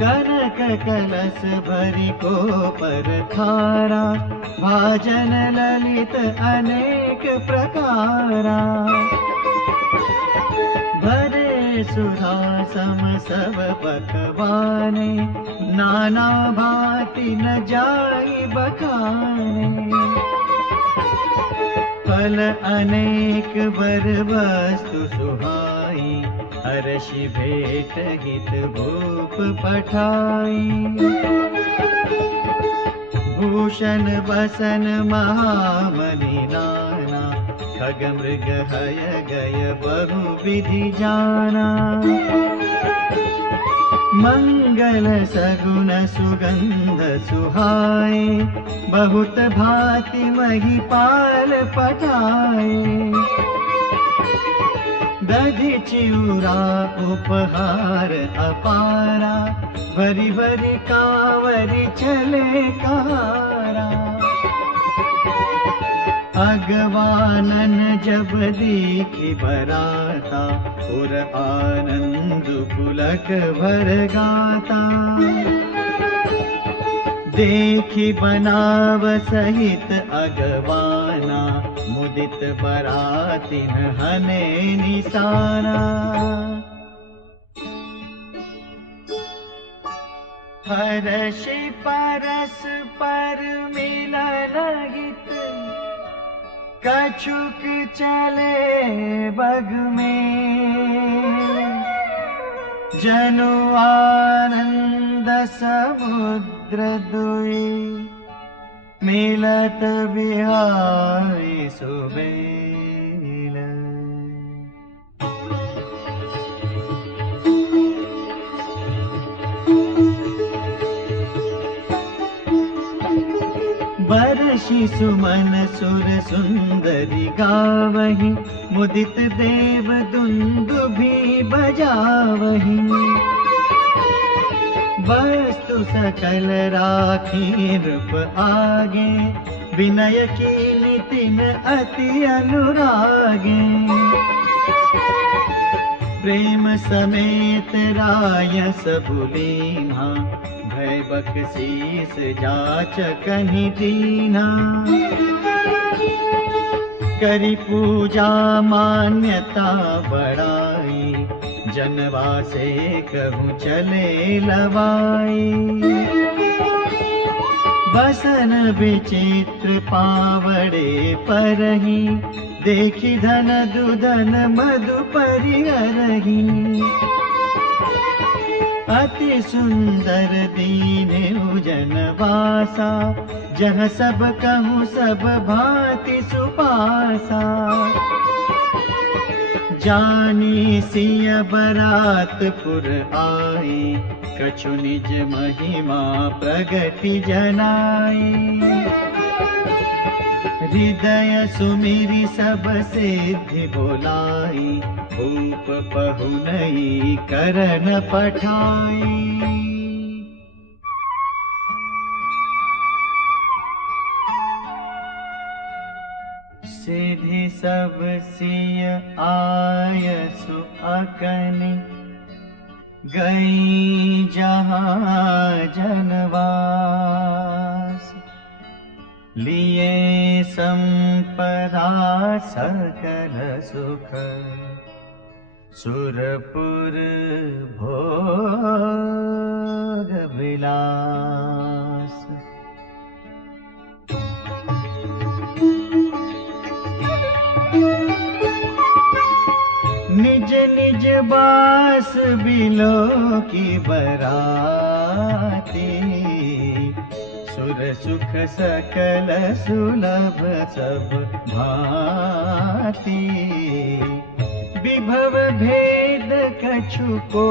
कनक कलश भरी को पर खारा, भाजन ललित अनेक प्रकारा। भरे सुधा सम सब पकवाने, नाना भांति न जाई बखाने। फल अनेक वर वस्तु सुहाई, हर्षि भेंट हित भूप पठाई। भूषण वसन महामणि नाना, खग मृग हय गय बहु विधि जाना। मंगल सगुन सुगंध सुहाए, बहुत भांति महिपाल पठाए। दधि चिउरा उपहार अपारा, भरी भरी कांवरी चले कहारा। अगवानन जब दीखी बराता, उर आनंद पुलक भर गाता। देखी बनाव सहित अगवाना, मुदित बरातिन हने निसाना। हर्षि परस पर मिलन हित, कछुक चले बग में। जनु आनंद समुद्र दुई, मिलत बिहाई सुबेल। बरषि सुमन सुर सुंदरी गावही, मुदित देव दुंदुभि बजावही। वस्तु सकल राखी रूप आगे, विनय की नितिन अति अनुरागे। प्रेम समेत राय सबुलीना, भय बख्शीस जाचकहि दीना। करी पूजा मान्यता बढ़ाई, जनवा से कहूँ चले लवाई। बसन विचित्र पावड़े परही, देखी धन दुधन मधु परिहरही। अति सुंदर दीन उजन वासा, जह सब कहूँ सब भांति सुपासा। जानी सिय बरातपुर आई, कछु निज महिमा प्रगति जनाई। हृदय सुमिरि सब सिद्धि बोलाई, भूप पहुनई करन पठाई। सिद्धि सब सिय आयसु अकनि, गई जहाँ जनवास। लिए संपदा सकल सुख, सुरपुर भोग विलास। निज निज बास बिलो की बराती, सुर सुख सकल सुलभ सब भांति। विभव भेद कछु को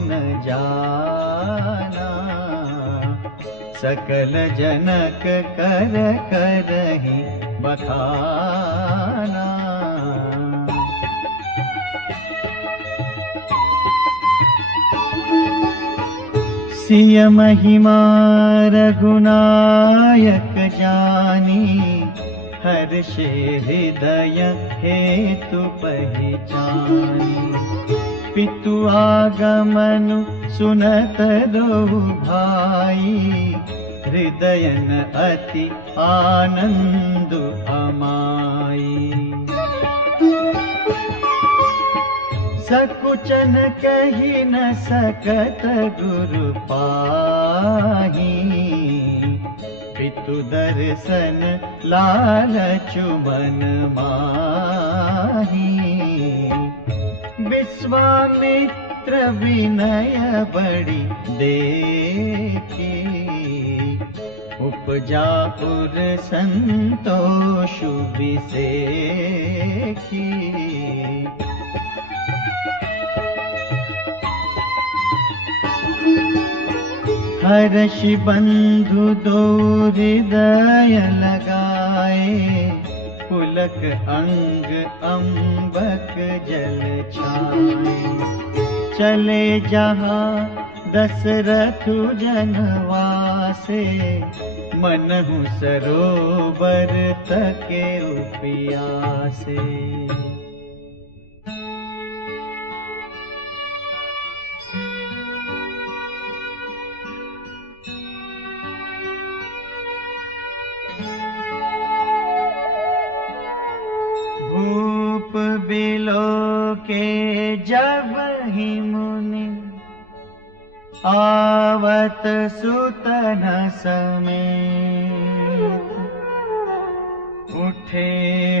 न जाना, सकल जनक कर करहि बखाना। सिय महिमा रघुनायक जानी, हर्षे हृदय हेतु पहचानी। पितु आगमनु सुनत दो भाई, हृदयन अति आनंद अमाई। सकुचन कही न सकत गुरु पाही, पितु दर्शन लालचु मन माही। विश्वामित्र विनय बड़ी देखी, उपजा उर संतोष बिसेखी। हर्षि बंधु दो हृदय लगाए, पुलक अंग अम्बक जल छाए। चले जहाँ दशरथ जनवासे, मनहु सरोवर तके उपियासे। भूप बिलो के जब ही मुनि, आवत सुतन समेत। उठे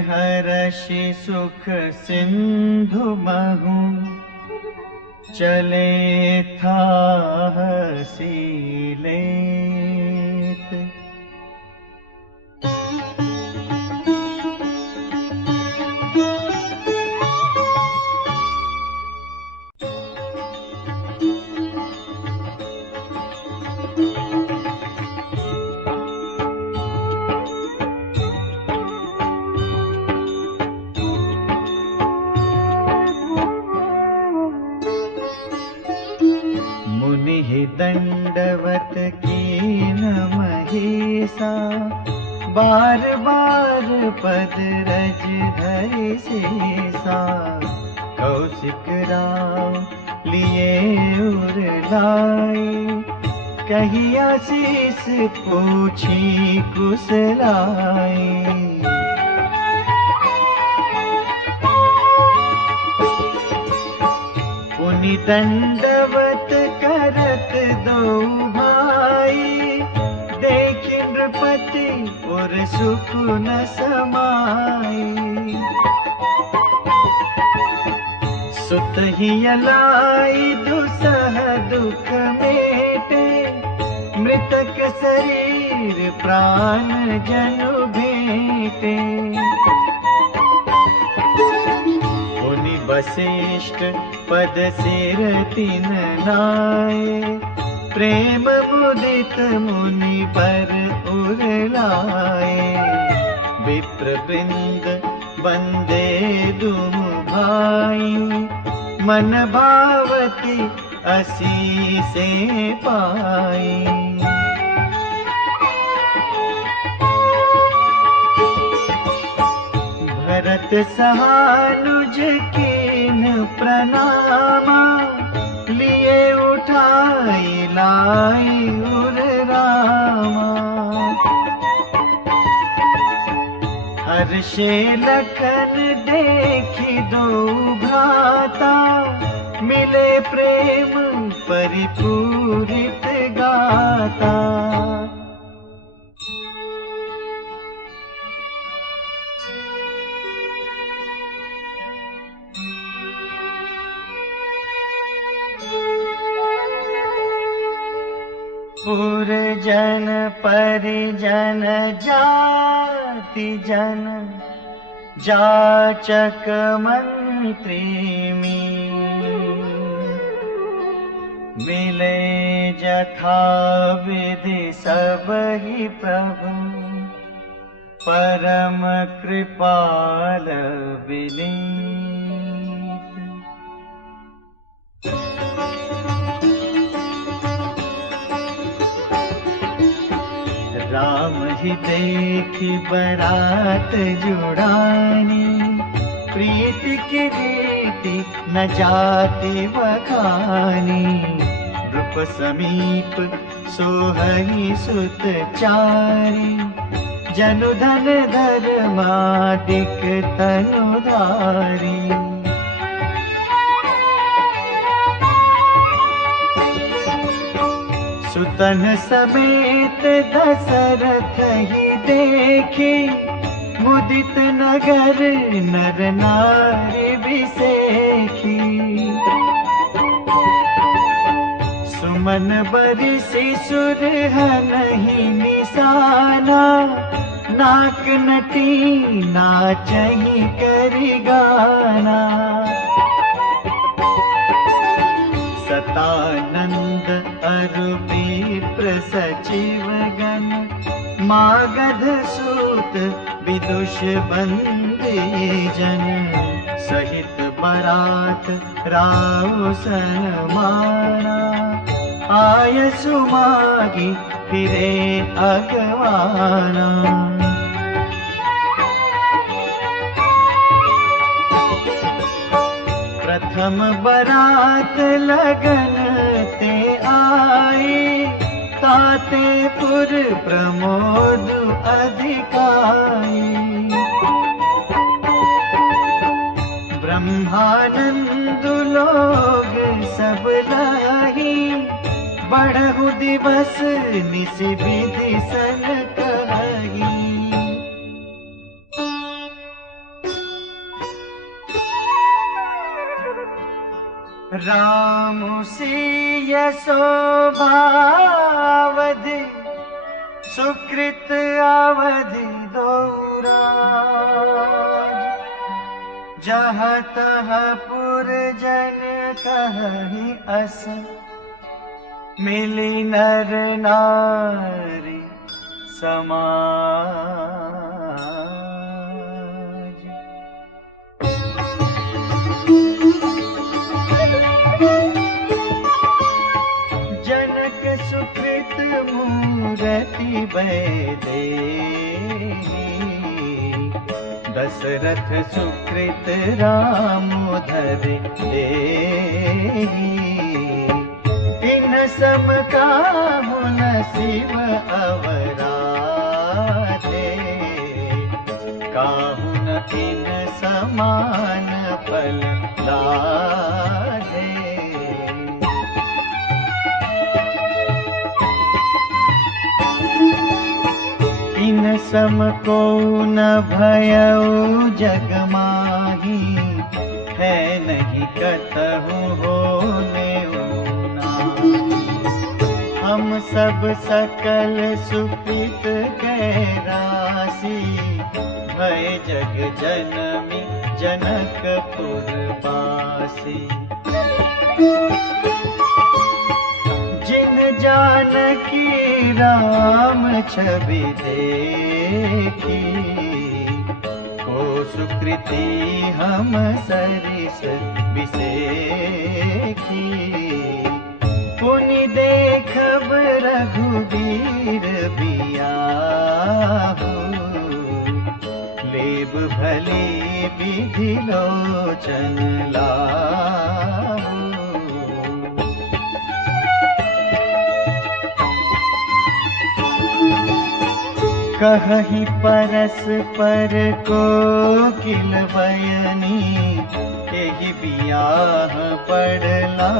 हर्षि सुख सिंधु महु, चले था हसी लेत। दंडवत कीन महेशा, बार बार पद रज धरि शेषा। कौशिक राव लिए उर लाए, कही आशीष पूछी कुशलाई। पुनि दंडवत करत दो भाई, देखि नृपति और सुख न समाई। सुत ही अलाई दुसह दुख मेटे, मृतक शरीर प्राण जनु भेटे। मुनि वशिष्ठ पद सिर तिन लाए, प्रेम मुदित मुनि पर उर लाए। विप्र वृंद वंदे दुम भाई, मन भावती असीसे पाई। भरत सहानुज कीन प्रणामा, लिए उठाई लाई उर रामा। हर्षे लखन देखी दो भ्राता, मिले प्रेम परिपूरित गाता। पुरजन परिजन जाति जन, जाचक मंत्री मिले जथा विधि सब ही प्रभु, परम कृपाल विनीत। राम ही देखी बरात जुड़ानी, प्रीति की रीति न जाति बखानी। रूप समीप सोहई सुत चारी, जनु धन धर्मादिक तनुधारी। सुतन समेत दशरथ ही देखे, मुदित नगर नर नारी बिसेखी। सुमन बरिसि सुरहनहि निशाना, नाक नटी नाचहि करि गाना। सतानंद अरु विप्र सचिव गण, मागध सूत विदुष बंदी जन। सहित बरात राव सनमाना, आय सुमागी फिरे अगवाना। प्रथम बरात लगन ते आई, ताते पुर प्रमोद अधिकाई। ब्रह्मानंद लोग सब लाही, बढ़हु दिवस निस विधि सन कही। राम सिय शोभावधि, सुकृत अवधि दौराज। जहाँ तहाँ पुरजन कहि अस, मिली नर नारी समाज। जनक सुकृत मूरति बैदेही, दशरथ सुकृत राम धरि देही। इन सम काहु न शिव अवराधे, काहु न इन समान फल लाधे। इन सम को न भयउ जग माही, है नहीं कतहु होने। हम सब सकल सुकृत के राशि, भय जग जनमी जनकपुर बासी। जिन जानकी राम छवि देखी, को सुकृति हम सरिस बिसेखी। पुनि देखब रघुवीर बियाहु, लेब भले विधि लोचन लाहु। कहि परस्पर कोकिल बयनी, एहि बियाह पड़ला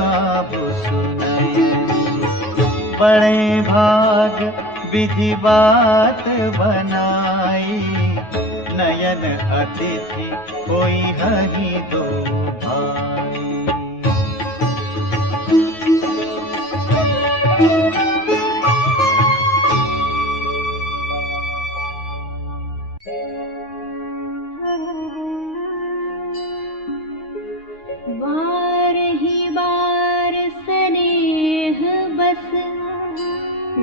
सुनयनी। बड़े भाग विधि बात बनाई, नयन अतिथि कोई हहि दो भाई।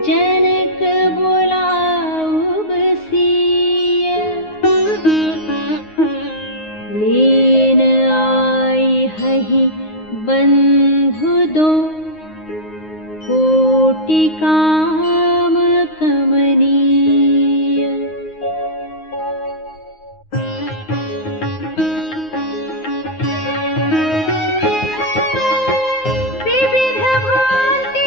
जनक बुलाऊ बसिय, लेन आई हहि बंधु दो, कोटि काम कमनीय। विविध भांति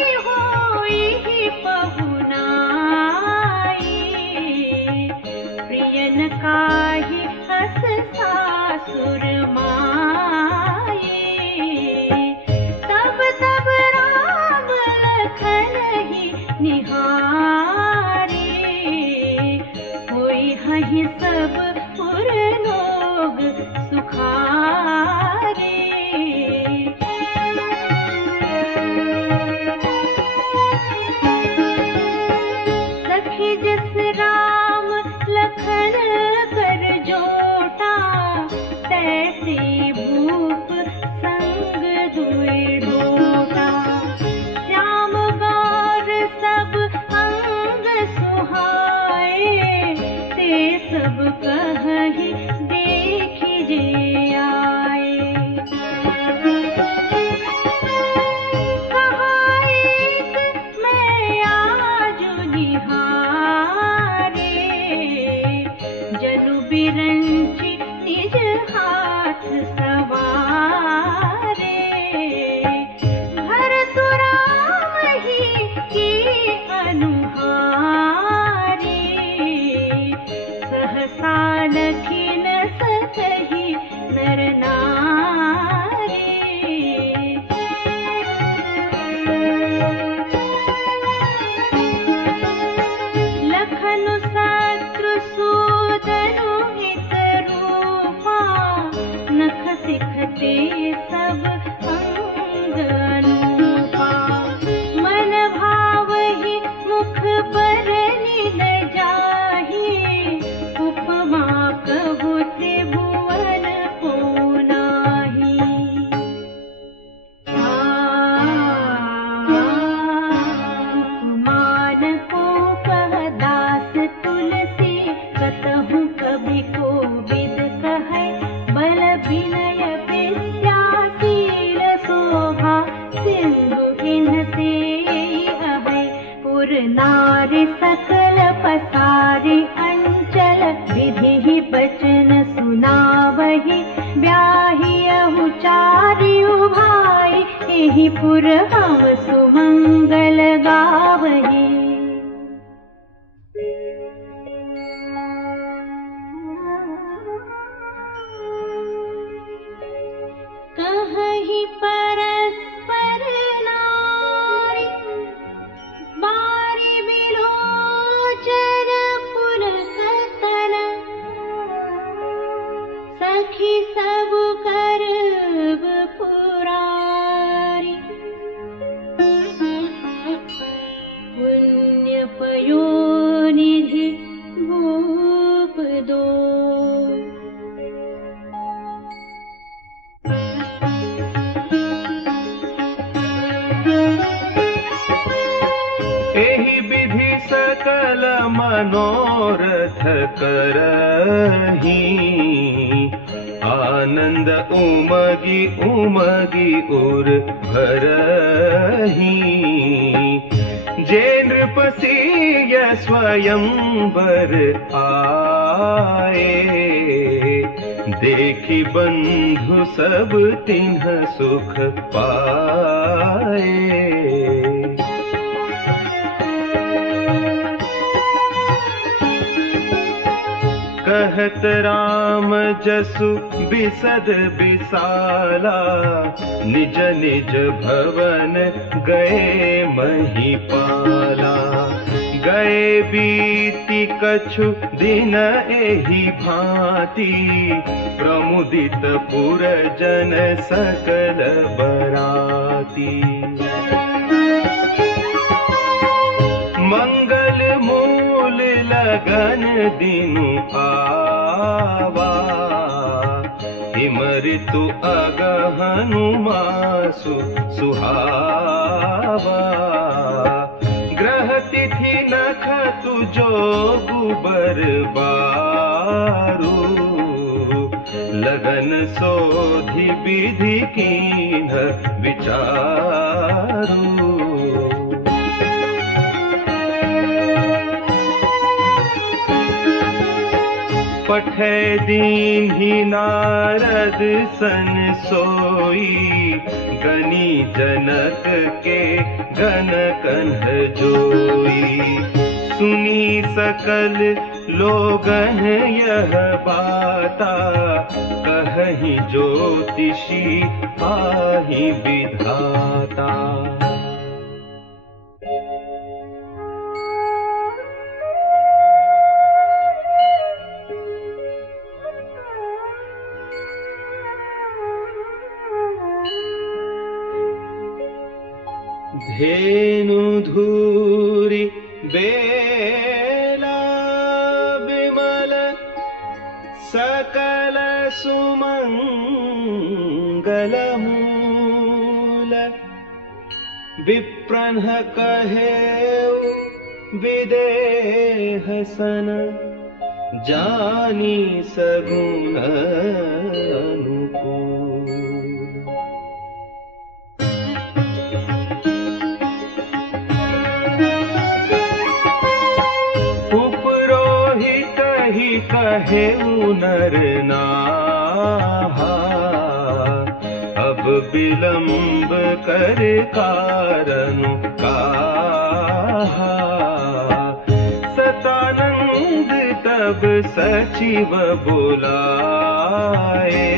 एहि पुर हम सुमंगल गावहि। कहि परस्पर नारी बारी बिलोचन पुलकतन, सखी सब करब पुरारी। पुण्य पयोनिधि भूप दो। एहि विधि सकल मनोरथ करही, आनंद उमगी उमगी उर भरही। जे नृपसिय स्वयंवर आए, देखी बंधु सब तिन्ह सुख पाए। कहत राम जसु बिसद बिसाला, निज निज भवन गए महिपाला। गए बीती कछु दिन एहि भांति, प्रमुदित पुरजन सकल बराती। मंगल मूल लगन दिनु आवा, हिमऋतु अगहनु मासु सुहावा। ग्रह तिथि नखतु जोगु बरबारू, लगन सोधि विधि कीन्ह विचारू। पठै दीन्हि नारद सन सोई, गनी जनक के गन कन्ह जोई। सुनी सकल लोगन यह बाता, कहि ज्योतिषी आहि विधाता। धेनु धूरी बेला विमल, सकल सुमंगल मूल। विप्रन्ह कहेउ विदेह सन, जानी सगुन अनुकूल। कहेउ नर नाहा, अब विलंब कर कारनु काहा। सतानंद तब सचिव बुलाए,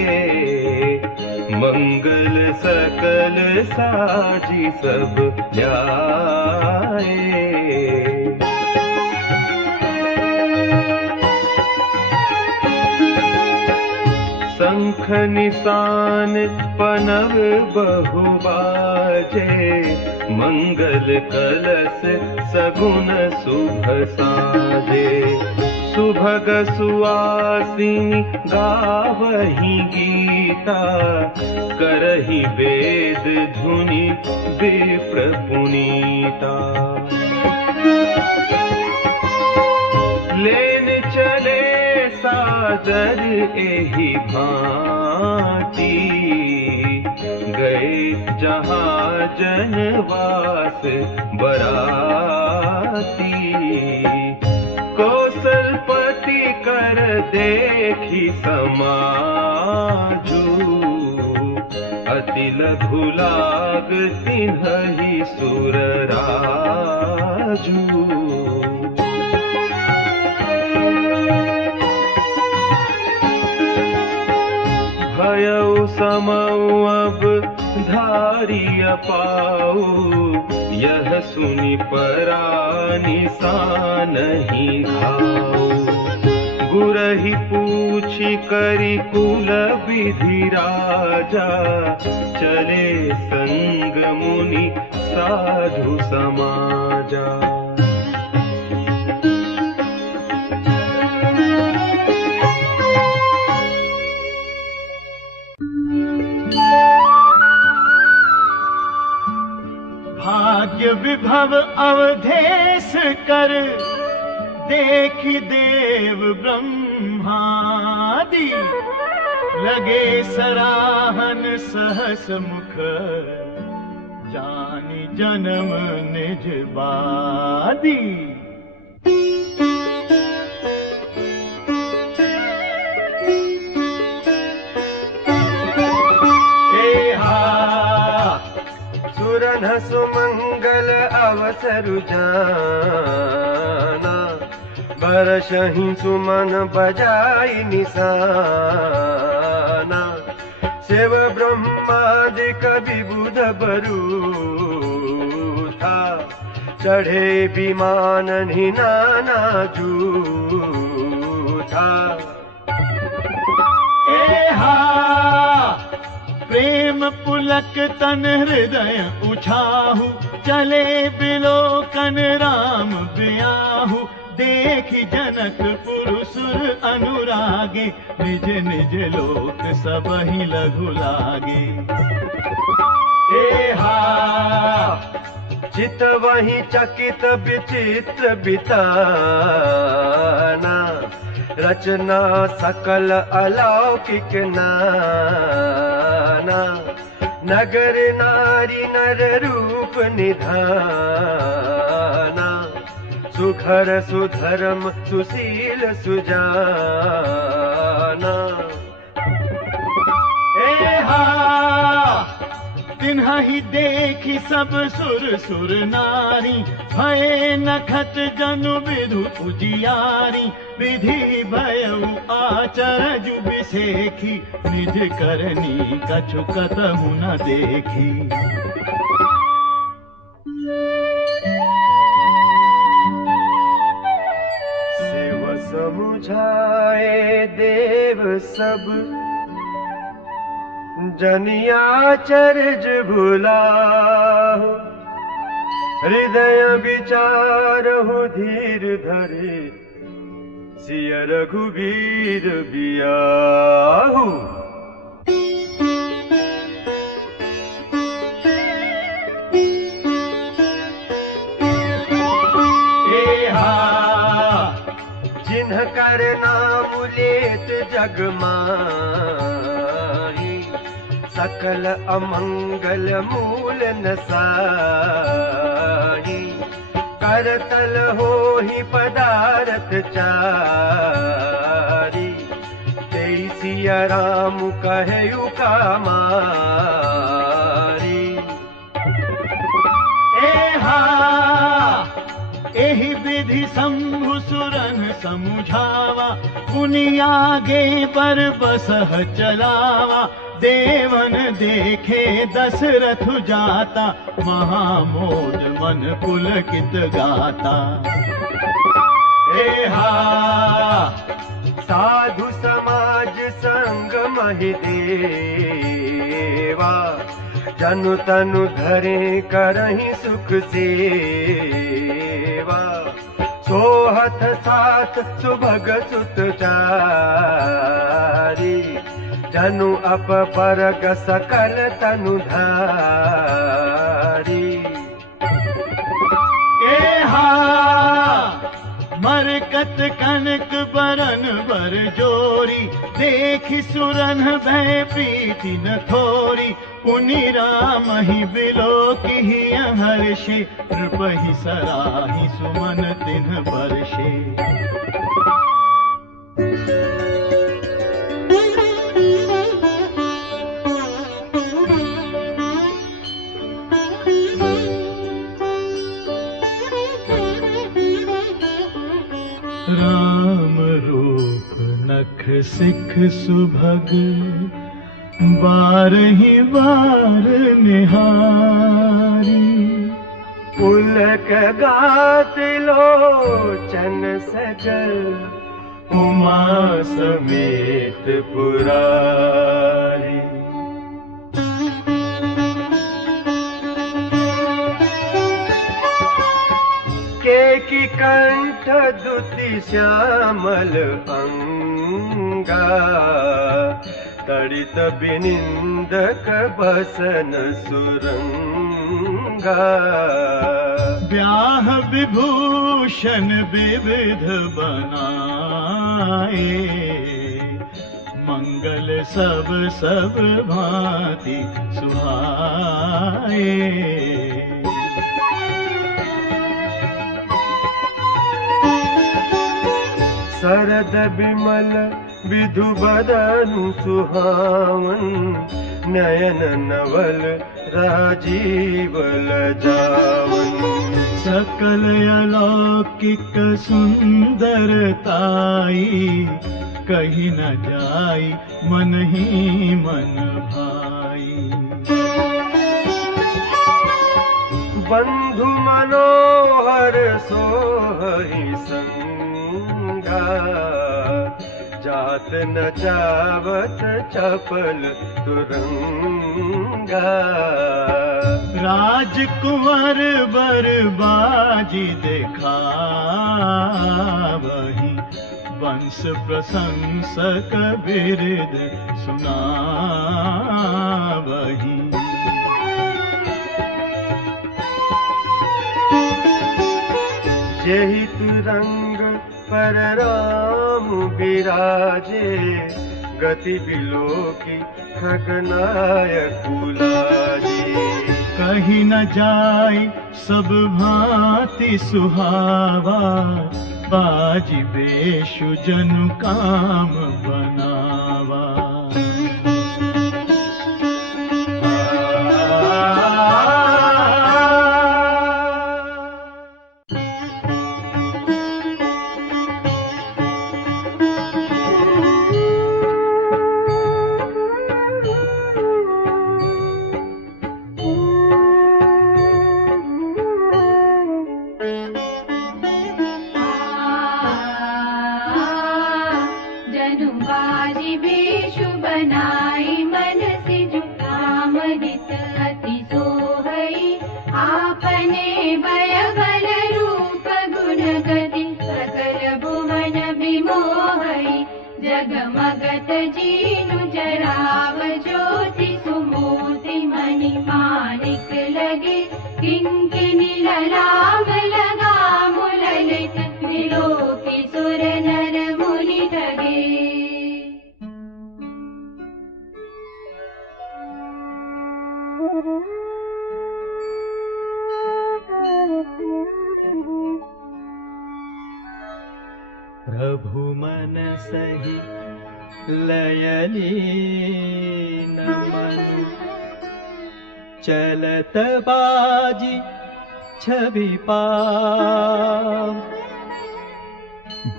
मंगल सकल साजी सब ल्याए। शंख निशान पनव बहु बाजे, मंगल कलश सगुन शुभ साजे। सुभग सुआसिनी गावहि गीता, करहि वेद धुनि विप्र पुनीता। लेन चले सादर एहि भांति, गए जहाँ जनवास बराती। कौशलपति कर देखी समाजू, अति लघु लाग तिन्हि सुर राजू। भयउ समऊ अब धारिय पाऊ, यह सुनि परानिसा नहीं घाऊ। गुरहि पूछि करि कुल विधि राजा, चले संग मुनि साधु समाजा। भाग्य विभव अवधेश कर, देखि देव ब्रह्मादि। लगे सराहन सहस मुख, जानि जन्म निज बादी। सुरन सुमंगल अवसर जाना, बरसहि सुमन बजाई निशाना। शिव ब्रह्मादिक विबुध बरूथा, चढ़े विमान नाना जूथा। प्रेम पुलक तन हृदय उछाहु, चले बिलोकन राम ब्याहु। देखि जनक पुरुषुर अनुरागे, निज निज लोक सबहि लघु लागे। चित वही चकित विचित्र बिताना, रचना सकल अलौकिक नाना। नगर नारी नर रूप निधाना, सुघर सुधर्म सुशील सुजाना। तिन्हि देखि सब सुर सुर नारी, भय नखत जनु विधु उजियारी। विधि भयउ आचरजु बिसेखी, निज करनी कछु कतहु न देखी। शिव समुझाए देव सब, जनियाचर्ज भुलाहु। हृदय विचारहु धीर धरे, सिय रघुवीर बियाहु। जिन्ह कर नाम लेत जग माही, सकल अमंगल मूल नसाही। करतल होहि पदारथ चारी, तेई सिया राम कहु कामारी। एहि विधि शंभु सुरन समुझावा, पुनि आगे पर बसह चलावा। देवन देखे दशरथ जाता, महामोद मन पुलकित गाता। साधु समाज संग महिदेवा, जनु तनु धरे करहि सुख सेवा। सोहत साथ सुभग सुत चारी, जनु अप परग सकल तनु धारी। मरकत कनक बरन बर जोरी, देखि सुरन भय प्रीति न थोरी। पुनि राम ही बिलोकि हर्षे, नृपहि सराहि सुमन तिन्ह बरषे। राम रूप नख सिख सुभग बारही बार निहारी। पुलक गात लोचन सजल उमा समेत पुरारी। केकी कंठ दुति श्यामल अंगा तड़ित बिनिंदक बसन सुरंगा। ब्याह विभूषण विविध बनाए मंगल सब सब भांति सुहाए। शरद विमल विधु बदनु सुहावन नयन नवल राजीव लजावन। सकल अलौकिक सुंदरताई कहीं न जाई मन ही मन भाई। बंधु मनोहर सोहहि संगा जात न जावत चपल तुरंगा। राजकुंवर बर बाजी दिखावहि वंश प्रशंसक बिरद सुनावहि। जेहि तुरंग पर राम विराजे गति बिलोकी खगनायक लाजे। कहीं न जाय सब भांति सुहावा बाजी बेशु जनु काम बनावा। जगमगत जीनु जराव ज्योति सुमूर्ति मणि माणिक लगे किंकिनी ललाम लगा मुललित विलोकी सुर नर मुनि ठगे। प्रभु मन सही लयलीन मनु चलत बाजी छवि पाव।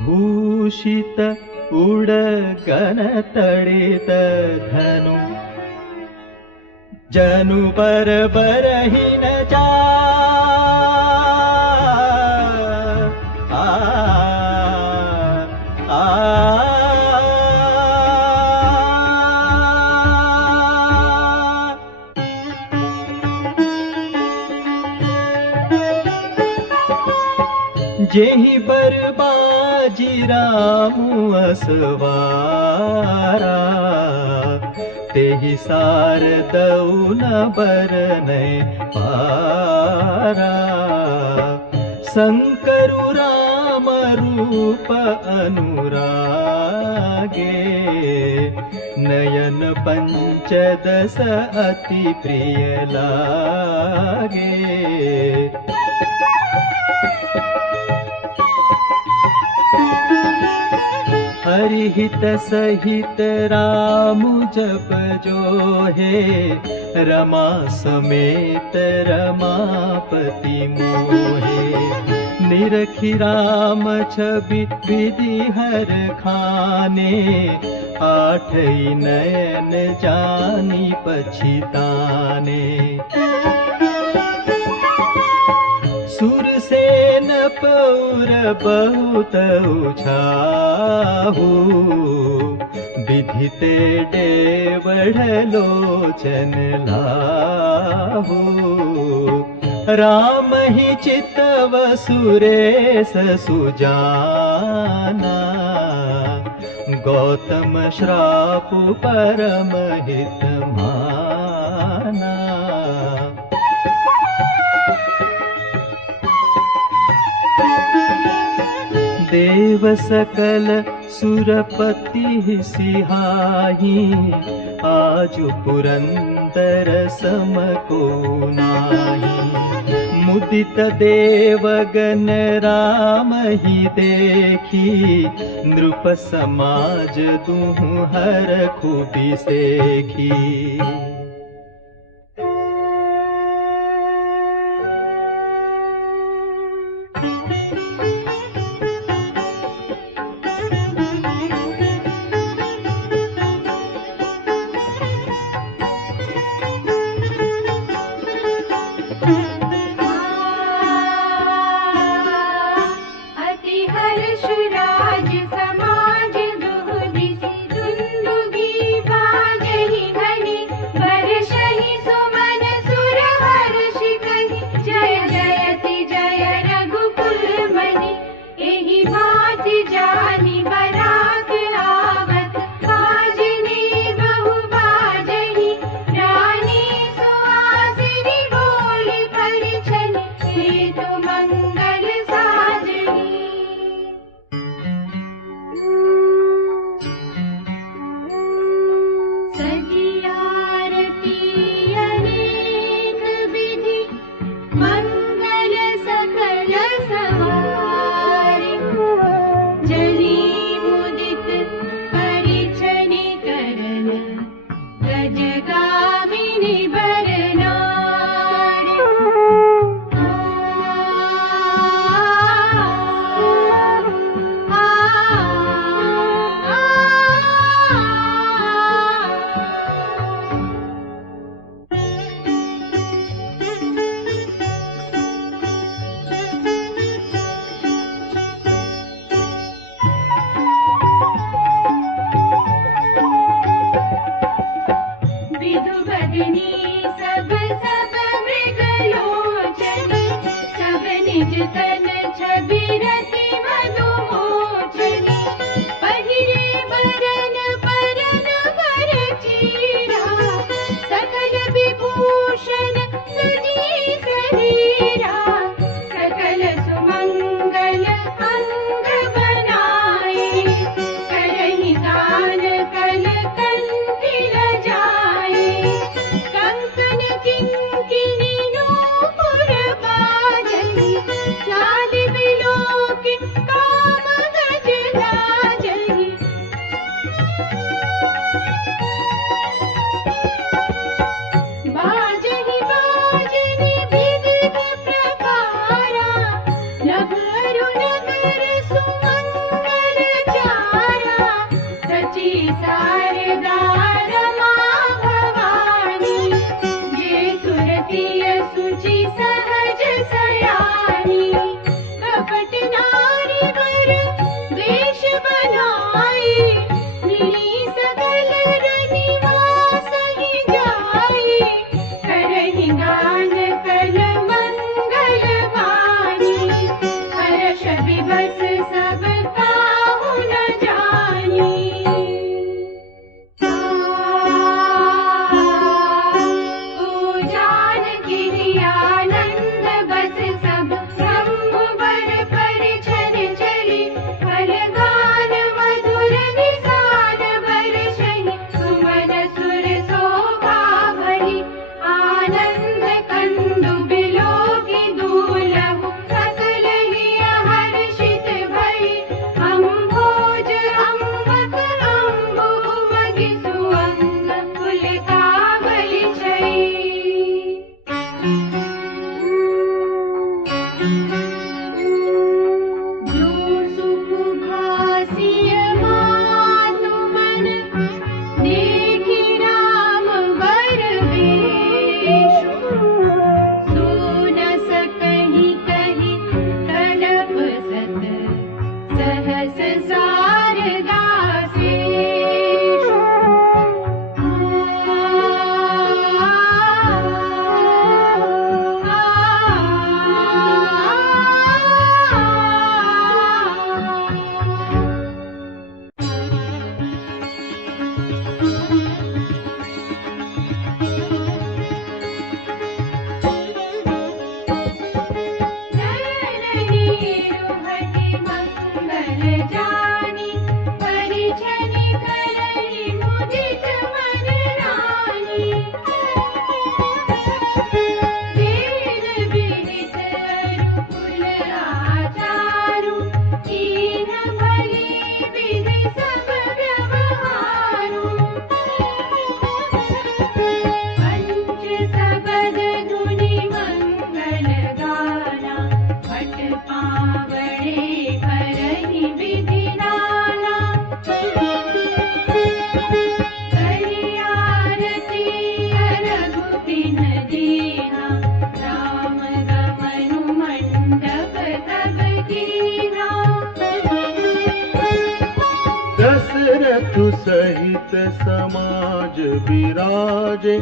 भूषित उड़गन तड़ित धनु जनु पर बरहि न जा। जेहि बरबाजी रामु असवारा तेहि सारदऊ न बरनै पारा। शंकरु राम रूप अनुरागे नयन पंचदश अति प्रिय लागे। हरिहित सहित राम जप जो है रमा समेत रमापति मोहे। निरखी राम छवि विधि हर खाने, आठई नयन जानी पछिताने। सुरसेन पौर बहुत उछाहु, विधिते डेवढ़ लोचन लाहु। राम ही चितव सुरेश सुजाना, गौतम श्रापु परम हित माना। देव सकल सुरपति सिहाही, आजु पुरंदर सम को नाही। मुदित देवगण राम ही देखी, नृप समाज दुहु हर खूबी सेखी। क्या मिलत समाज विराजे,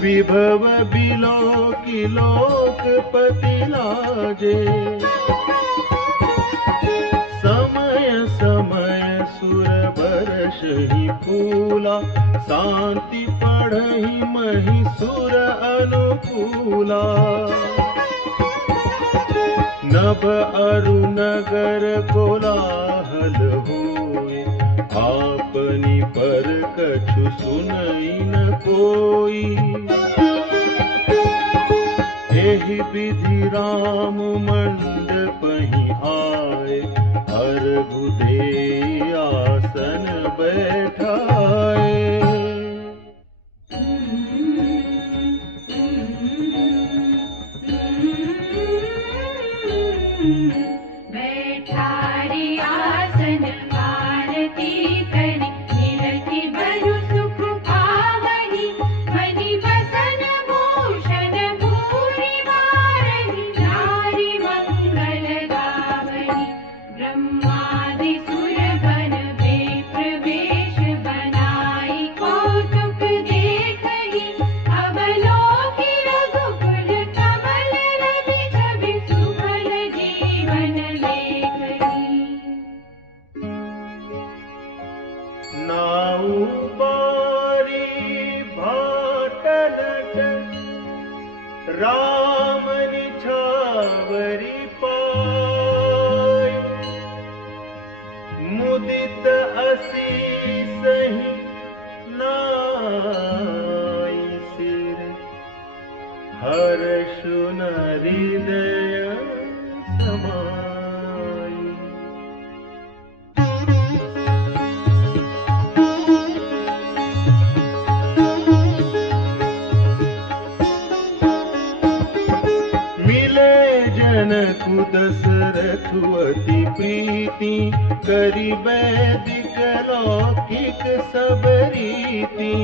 विभव बिलोकी लोकपति लाजे। समय समय सुर बरसहि फूला, शांति पढ़हि महि सुर अनुकूला। नभ अरु नगर कोलाहल होए, आपनी पर कछु सुनई न कोई। एहि विधि राम मंडपहि आए, अर्घु दे आसन बैठाए। बैठारी आसन आरती करी, निरखि बरु सुख पावहि। मणि बसन भूषण भूरि बारहि, नारी मंगल गावहि। ब्रह्मादि सुर बन विप्र वेश बनाई, कौतुक देखहि। अवलोकि रघुकुल कमल रवि छवि, सुफल जीवन लेखहि। नाउ बारी भाटनट, राम निछावरी पाय। मुदित असीसहि नाई सिर, हर्षु न हृदय समाई। मिले जनकु दशरथु अति प्रीति, करि वैदिक लौकिक सब रीति।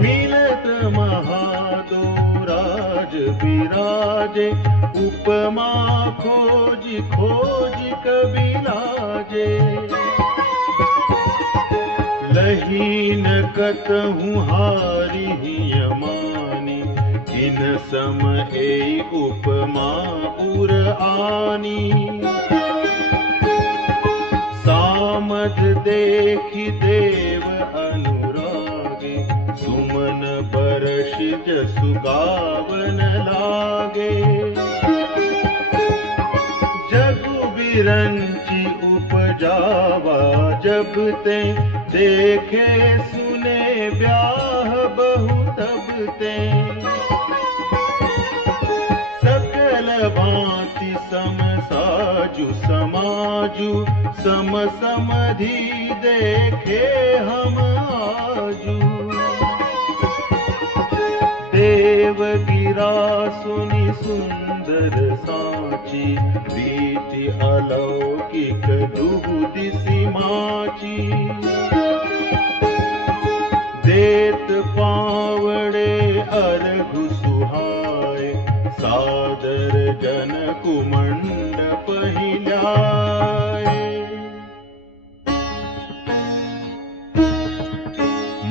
मिलत महादो राज विराजे, उपमा खोजि खोजि कबि लाजे। लहीन कतहु हारि यमानी, इन सम एई उपमा उर आनी। सामद देखि देव अनुरागे, सुमन बरषि जसु गावन लागे। जगु बिरंचि उपजावा जब ते, देखे सुने ब्याह बहु तब ते। सकल भांति सम साजु समाजु, सम समधि देखे हम आजू। देव गिरा सुनि सुंदर साची, प्रीति अलौकिक दुहु दिसि माची। देत पावड़े अर्घु सुहाए, सादर जनकु मंडप ही लाए।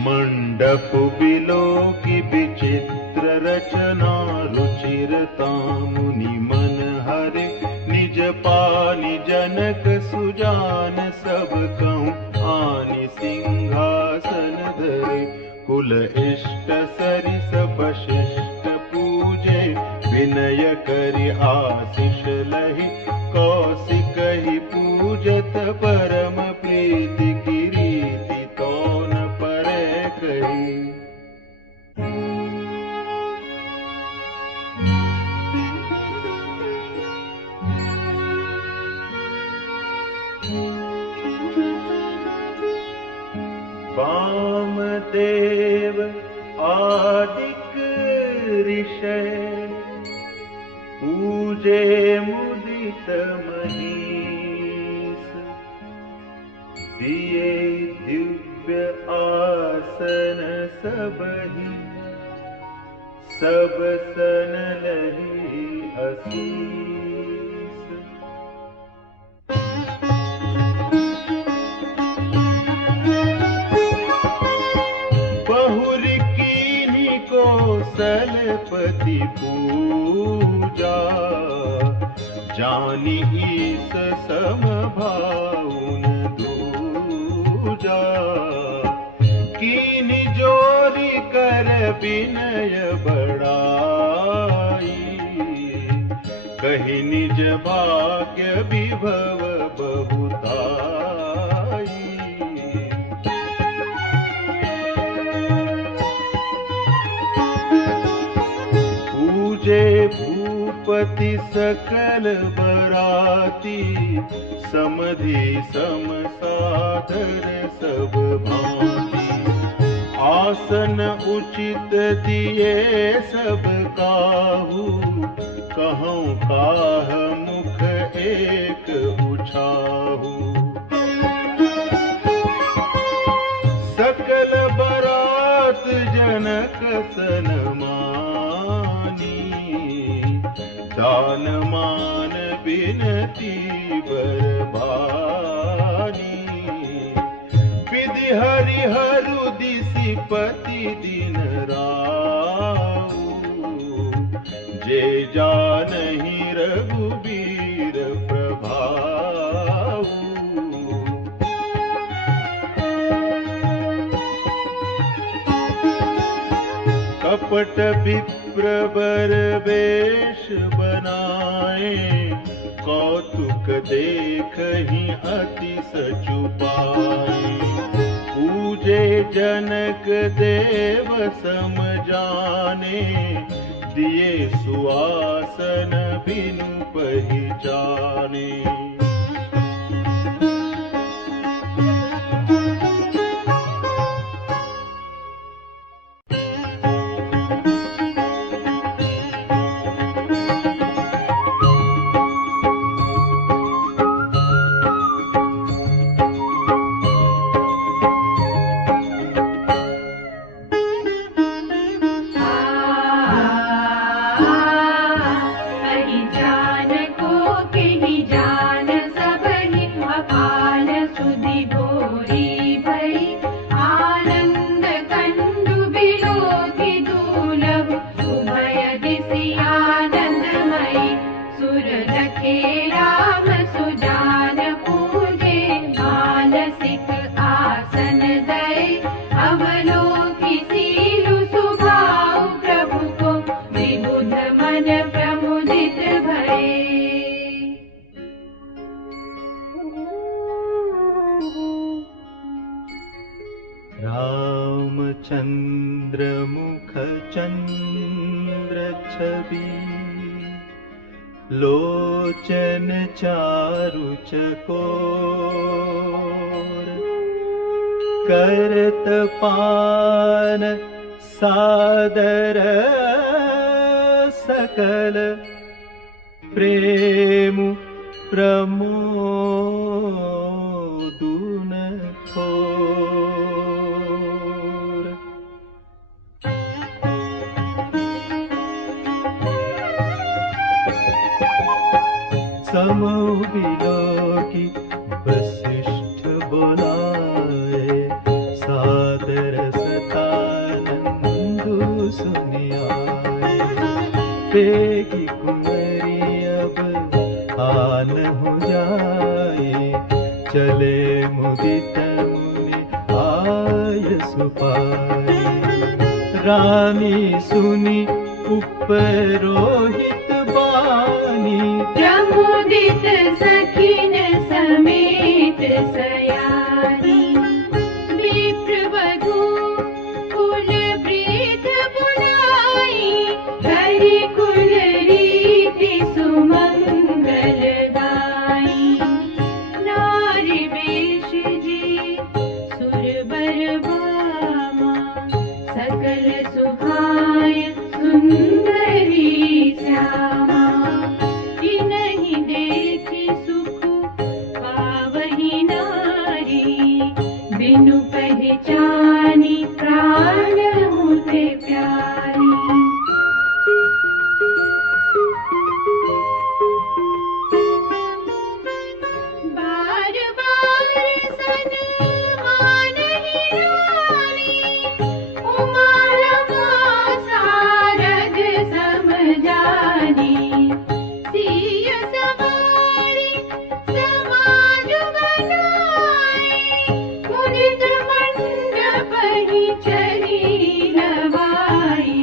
मंडप बिलोकी विचित्र रचना, रुचिरता मुनि मन हरे। निज पानि जनक सुजान, सब कहूँ आनि सिंहासन धरे। कुल इष्ट सरिस वशिष्ठ पूजे, विनय करि आशीष लहि। कौशिकहि पूजत परम प्रीति, की रीति तौन परै कही। वामदेव आदिक ऋषय, पूजे मुदित महीस। दिए दिव्य आसन सबहि, सब सन लहि असीस। पूजा, जानी ईस सम भाउन दूजा। कीनी जोरी कर विनय बढ़ाई, कही निज भाग्य विभव बहुताई। पूजे भूपति सकल बराती, समधि सम सादर सब भांति। आसन उचित दिए सब काहू, कहूँ काह मुख एक उछाहू। सकल बरात जनक सनमानी, दान मान बिनती बरबानी। विधि हरिहरु दिसिपति दिन राऊ, जे जानहि रघुबीर प्रभाऊ। कपट विप्र बर वेश बनाए, कौतुक देखहि अति सचुपाए। पूजे जनक देव सम जाने, दिए सुआसन बिनु पहिचाने। रामचंद्र मुख चंद्र छवि, लोचन चारु चकोर। करत पान सादर सकल, प्रेम प्रमोदुन थोर। समौ बिलोकी वसिष्ठ बोलाए, सादर सतानंदु सुनियाए। तेगी कुंवरी अब आन हो जाए, चले मुदित मुनि आय सुपाए। रानी सुनी उपरोहित बानी, प्रमुदित सखिन समेत सयानी। विप्रवधू कुल वृद्ध बुलाई, हरि कुल रीति सुमंगल गाई। नारी वेश जी सुरबर भामा, सकल सुहाय सुंदरी श्यामा। तिनहि देखि सुख जानी सिय सवारी समाज बनाए मुदित मंडप ही चली नवाई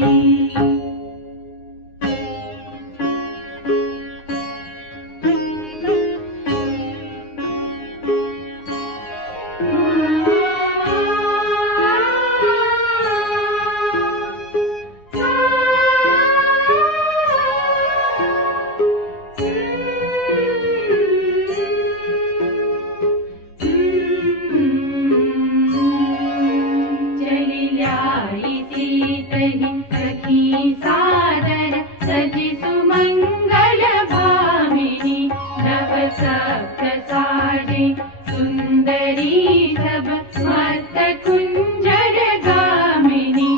सजी सुमंगल भामिनी नव सप्त साजे सुंदरी सब मत कुंजर गामिनी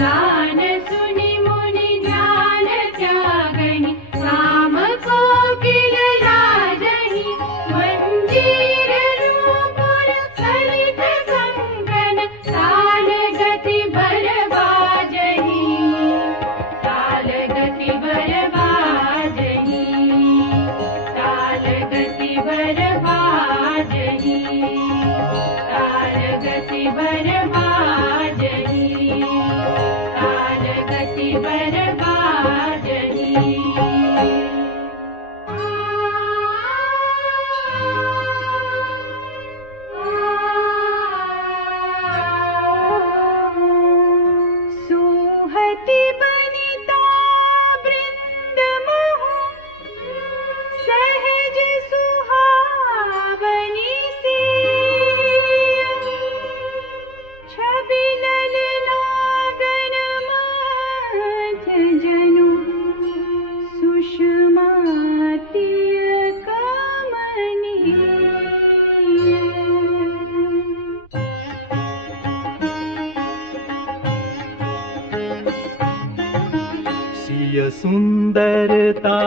गान सुनि मुनि ध्यान त्यागनी राम कोकिल राजनी मंजीर रूपुर ललित कंगन ताल गति बर बाजही ताल गति बर बाजही ताल गति बर बाजही ताल गति बर बाजही ताल गति बर बाजही सुहति बनिता वृंद महु सहज सुहावनी से छवि ललनागन माथ जनु सुषमा तिय कमनी सिय सुंदरता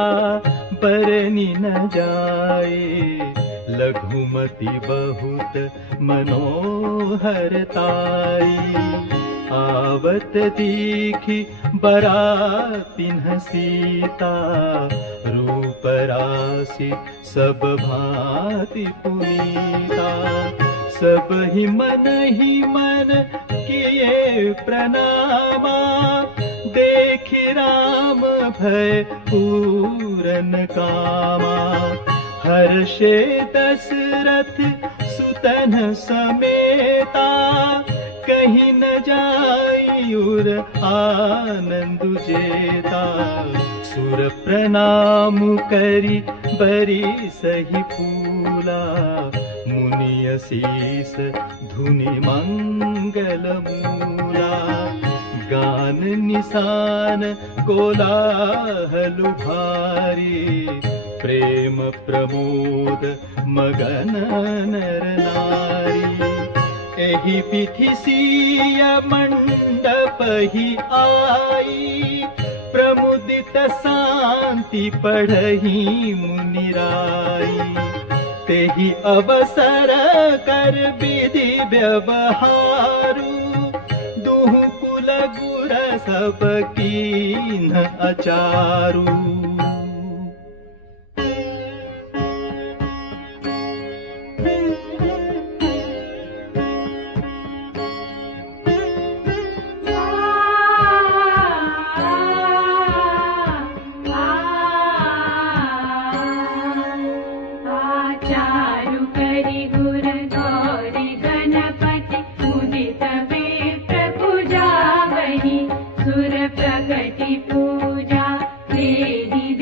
बरनी न जाए लघुमति बहुत मनोहरताई आवत दीखी बरातिन सीता रूप राशि सब भांति पुनीता सब ही मन किए प्रणामा देखि राम भय पूरन कामा हर्षे दशरथ सुतन समेता कहीं न जायुर आनंद जेता सुर प्रणाम करी बरी सही फूला मुनि शीस धुनि मंगल मूला गान निशान कोलाहल भारी प्रेम प्रमोद मगन नर नारी एहि विधि सिय मंडप ही आई प्रमुदित शांति पढ़ही मुनिराई तेहि अवसर कर विधि व्यवहारु दुहु कुल गुर सब कीन अचारु सुर प्रगति पूजा देहि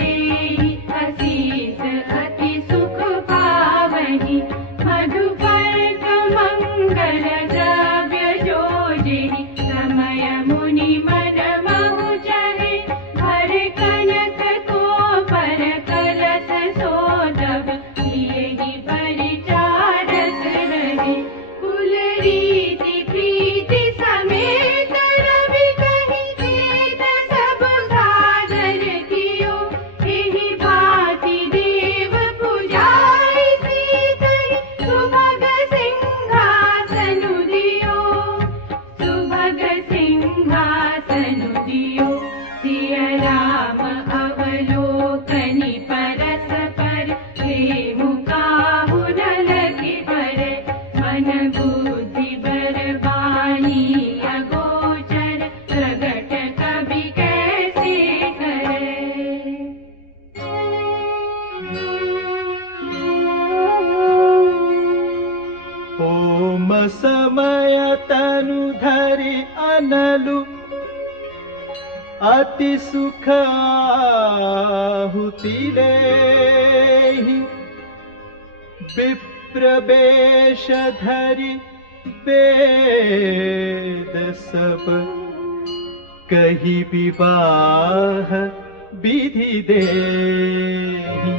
मनलु अति सुख आहुति लेहि विप्र वेश धरि वेद सब कही विवाह विधि देहि।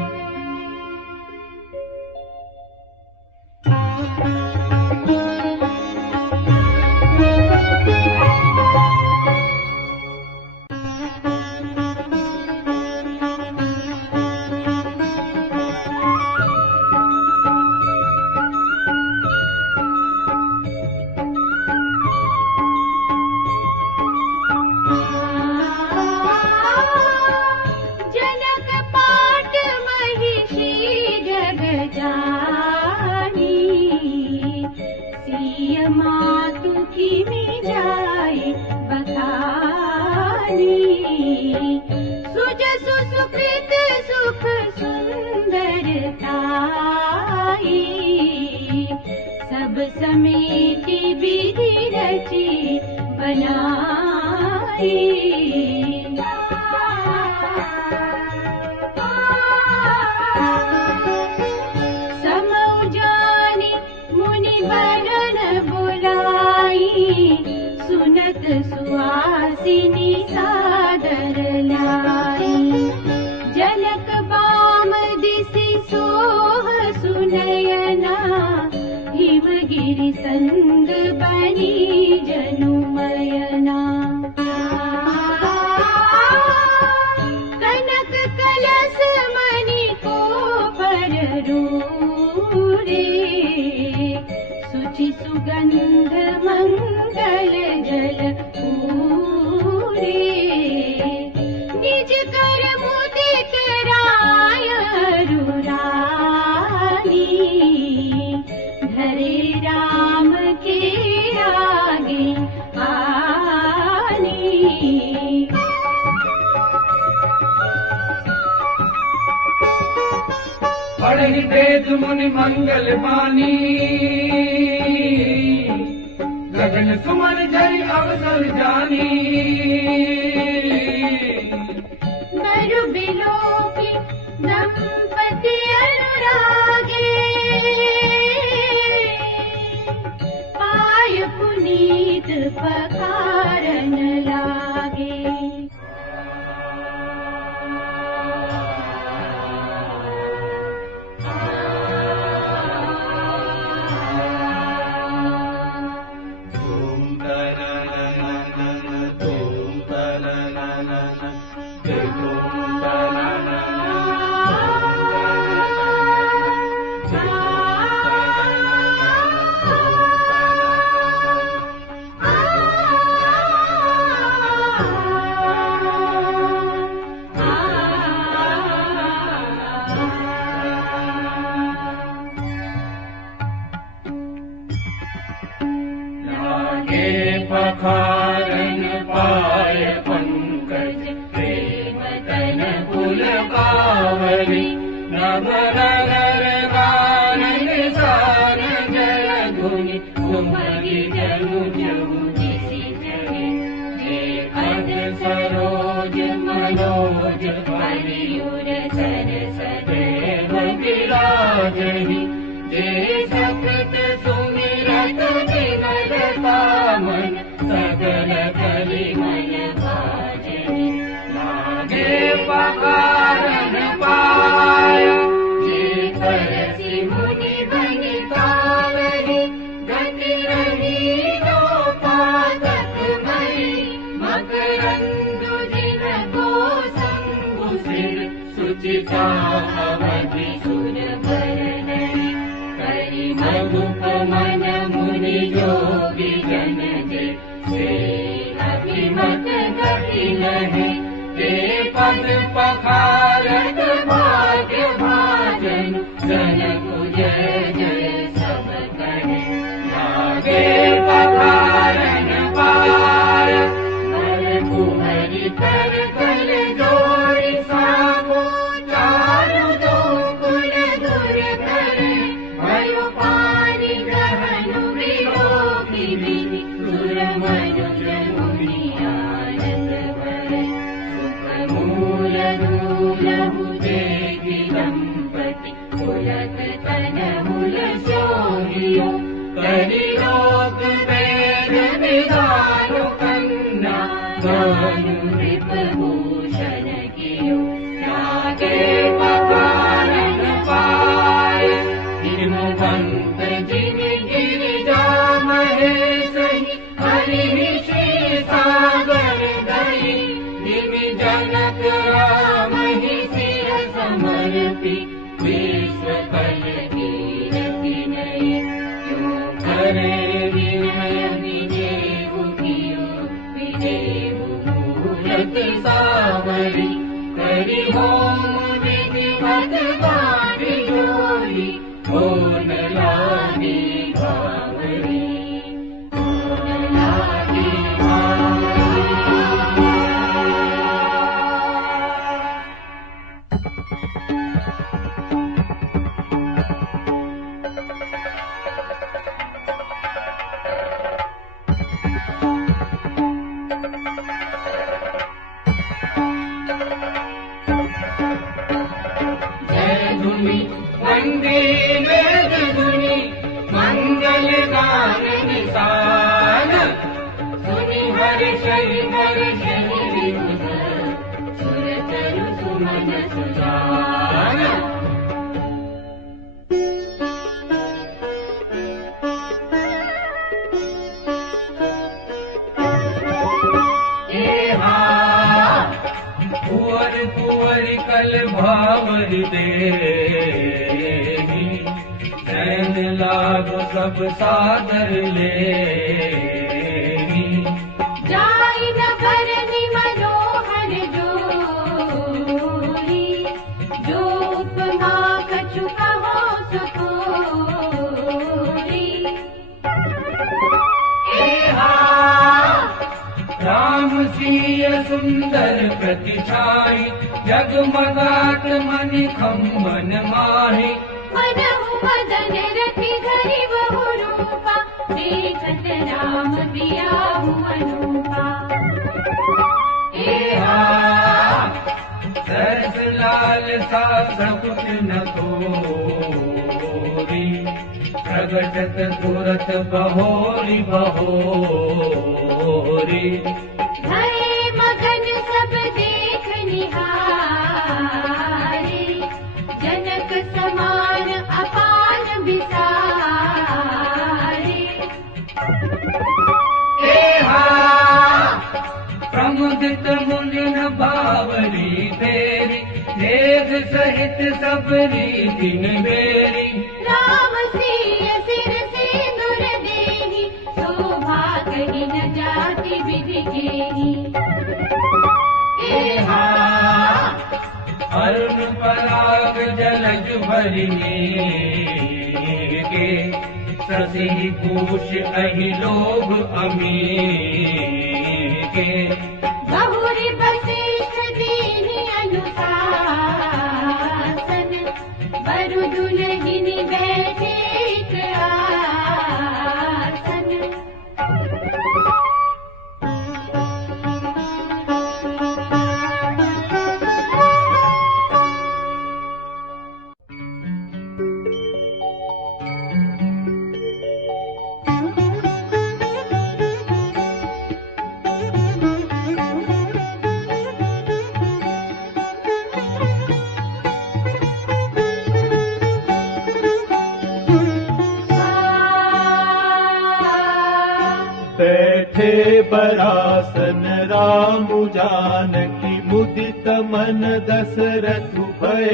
सब समेटी विधि रची बनाई। समौ जानी मुनि वरन बुलाई, सुनत सुहासिनी सादर लाई। जनक बाम दिसि सोह सुनयना, हिमगिरि संग बनी जनुमयना। कनक कलश मणि को पररूरे, सुचि सुगंध मंगल जल पूरे। निज कर मुदित राय रुरानी, धरे राम के आगे आनी। पढ़हि वेद मुनि मंगल बानी, गगन सुमन झरि अवसर जानी। नरु बिलोकी दंपति अनुरागे, पाय पुनीत पखारन लागे। पखारन पाय पंकज, प्रेम तन पुल बावरी। नभ रर गानन सार जय धुनि, कुमरि जनु जनु दिसि जहि। जे अध सरोज मनोज हरिउर सरस देव विराजहि। जे सकृत सुमिरत विमल पावन, सकल कलिमल भाजहि। लागे पखारन पाय, जे परसि मुनि बनि तालहि। गति रही जो पातक मई, मकरंदु जिनको संगु सिर। सुचिता अवधि सुर बरनहि, करि मधुप मन मुनि योगी जन जे। से अभिमत गति लहे, ते पद पखारत भाग्य भाजन। जनकु जय जय सब कहे, लागे पखारन पाय। हर कुहरि कर कल जोड़ि साको, चारु दो कुल दूर करे। भयो पानी ग्रहण विलोकी विधि, सुर मनुज देखि दंपति उलट तन मूल सोहियो करि लोक वेद विधान कन्या गानु नृप भूषण कियो लागे पखारन पाय हिमवंत जिन गिरिजा महेश हरि श्री सागर दई निमि जनक राम ही सिर समर्पी विश्व कल कीरति नई क्यों करे विनय विदेहु कियो विदेहु मूरत सावरी करि होम विधिवत बारी जोरी होन लागी भावरी होन लागी वंदे वेद धुनि मंगल गान निशान सुनि हर्ष विभुध सुर तरु सुमन सुजान कुंवर कुंवर कल भावरि देहि नैन लाग सब सादर लेहि जाई न भरनि मनोहर जोरी जो उपमा कछु कहो सकोरी राम सिय सुंदर प्रतिछाई जगमगात मनि खम्मन माहि मनहु मदन रति धरि बहु रूपा देखत राम बियाहु अनूपा सरस लाल सा सकुच न तोरी प्रगटत तुरत बहोरी बहोरी भय मगन सब देख निहारे जनक समान अपार बिसारे प्रमुदित मुनि न बावरी तेरी देख सहित सबरी दिन बेरी राम सिय सिर सिंदूर देहि शोभा कहि न जाति विधि केहि अरुण पराग जलज भरिने के ससी पूष अहि लोभ अमी के बहुरी वशिष्ठ दीनि अनुशासन बरु दुलहिनि बैठे एक आसन बैठे बरासन राम जानकी मुदित मन दशरथ भय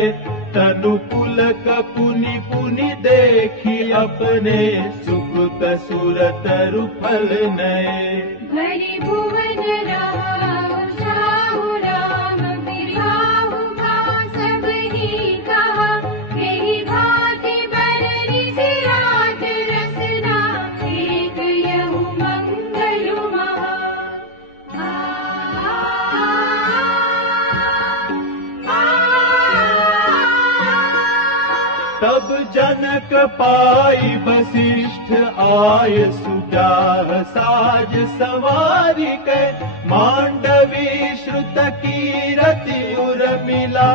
तनु पुलक पुनि पुनि देखी अपने सुकृत सुरतरु फल नये भरि भुवन राम साहु राम बिराहु मां सबहि कहा एहि भांति बरनि सिराज रसना एक यहु मंगलु महा तब जनक पाई वशिष्ठ आय सुजाह साज सवारी के मांडवी श्रुत कीरति उर्मिला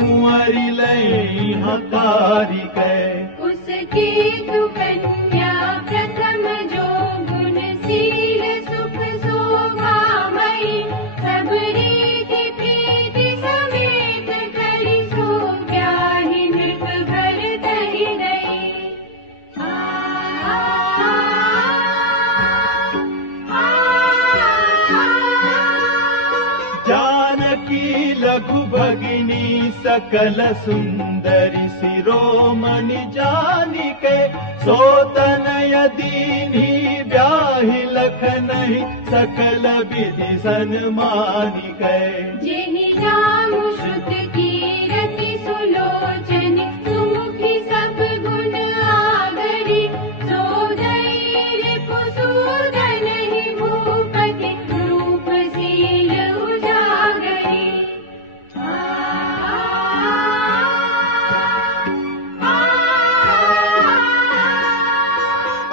कुंवरी लई हकारी कै। उसकी तु कन्या प्रथम जो गुणशील सुख शोभामयी, सब रीति प्रीति समेत करि सो ब्याहि नृप भरतहि दई। जानकी लघु भगिनी सकल सुंदरी शिरोमणि जानिके, सोतनय दीन्ही ब्याहि लखनहि सकल विधि सन्मानिकै। जेहि राम श्रुत कीरति सुलोचन, सुमुखी सब गुण आगरी, सो धैर्य पुसूदन ही भूपति, रूपशील उजागरी।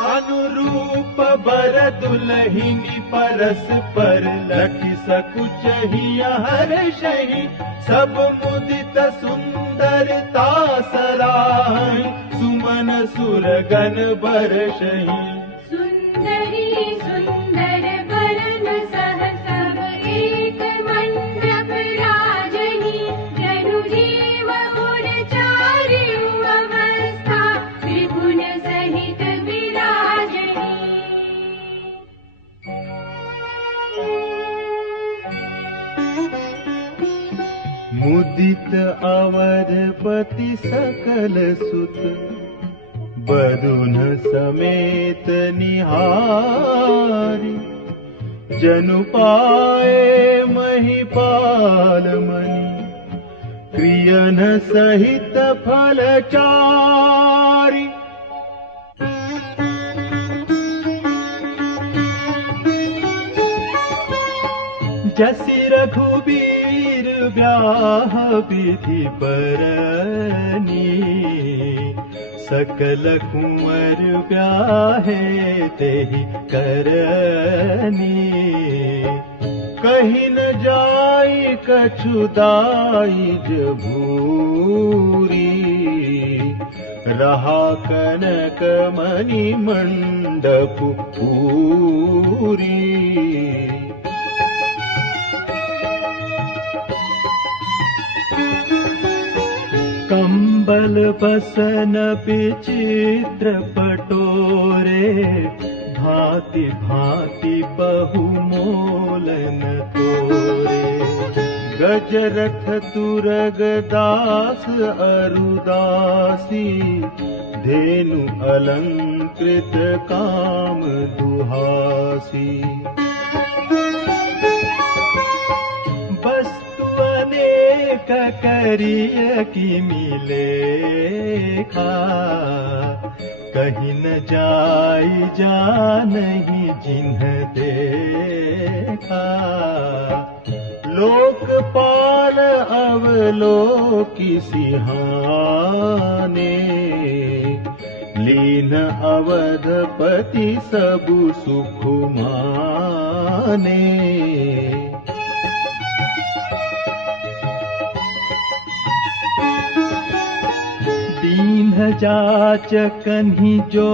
अनुरूप बर दुलहिनी परस्पर लखि सकुचहि हर्षहि, सब मुदित सुंदरता सराहि, सुमन सुरगन बरषहि। सुंदरी सुंदर वरन सह सब एक मंडप राजहि, जनु जीव उर चारिउ अवस्था, त्रिभुवन सहित विराजहि। मुदित अवधपति सकल सुत, बधुन समेत निहारी, जनु पाए महिपाल मणि, क्रियन सहित फलचारी। जसि रघुबीर ब्याह विधि बरनी, सकल कुंवर ब्याहे तेहि करनी। कहीं न जाई कछु दाई भूरी, रहा कनक मणि मंडप पूरी। कंबल बसन विचित्र पटोरे, भांति भांति बहुमोलन तोरे। गजरथ तुरग दास अरुदासी, धेनु अलंकृत काम दुहासी। अनेक करिय की मिलेखा, कहीं न जाई जानहि जिन्ह देखा। लोकपाल अवलोकि सिहाने, लीन अवधपति सबु सुख माने। दीन जाचकन्हि जो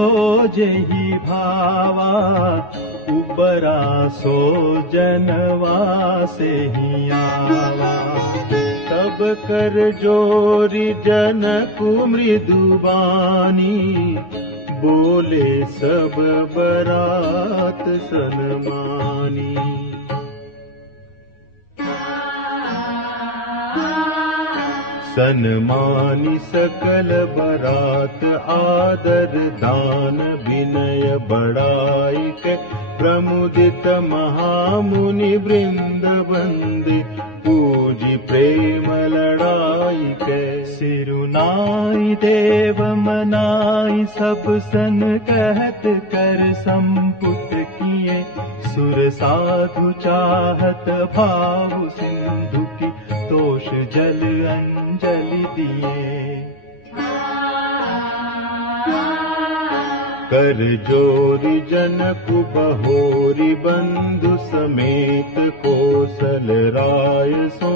जहि भावा, उपरा सो जनवा से ही आवा। तब कर जोरी जनकु मृदुबानी, बोले सब बरात सन्मानी। सन्मानी सकल बरात आदर दान विनय बड़ाई के, प्रमुदित महामुनि वृंद बंदी पूजी प्रेम लड़ाई के। सिरुनाई देव मनाई सब सन कहत कर संपुट किए, सुर साधु चाहत भाव सिंधु की तोष जल अंजलि दिए। कर जोरी जनकु बहोरी बंधु समेत कोसल राय सो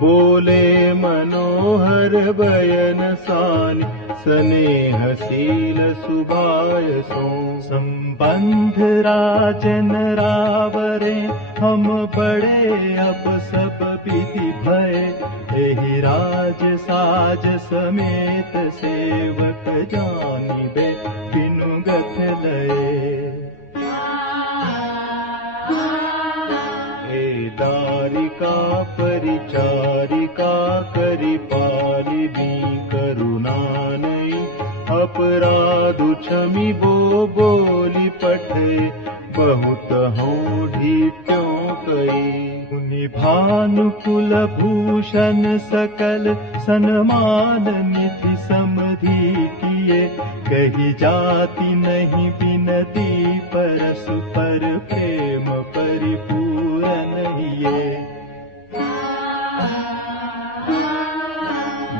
बोले मनोहर बयन सानि स्नेहशील सुभायसो। संबंध राजन रावरे हम बड़े अप सब विधि भय, एहि राज साज समेत सेवक जानिबे बिनु गथ लये। दारिका परिचारिका करि पालिबी करुणा नहीं, अपराध क्षमि बो बोली पठे, बहुत होढ़ी क्यों कई। मुनि भानुकुल भूषण सकल सन्मान निधि समधि किए, कही जाति नहीं बिनती परसु पर प्रेम परिपूर्ण हिये।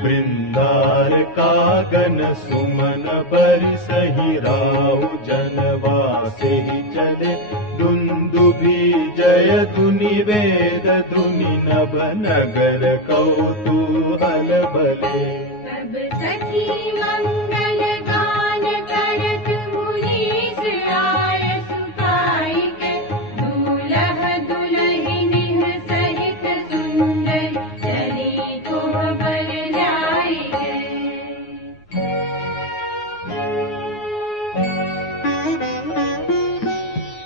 वृंदार कागन सुमन बरसहि राउ, जनवासे ही चले दुंदुभि जय धुनि वेद धुनि नभ नगर कौतूहल भले। सब सखी मंगल गान करत मुनीस आय सुखाइक, दूल्ह दुल्हिन सहित सुंदर चली कोहबर लाइक।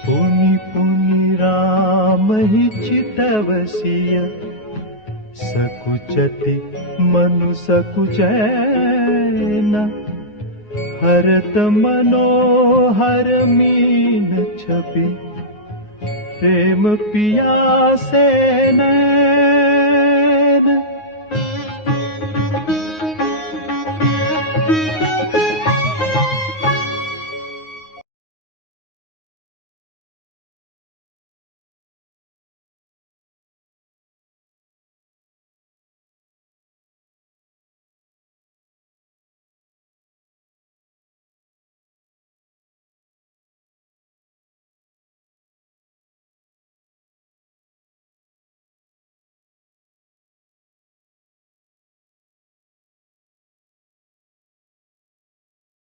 पुनि पुनि राम ही चितवसिय, सकुचति मनु सकुचैन, हरत मनोहर मीन छवि, प्रेम पियासे नैन।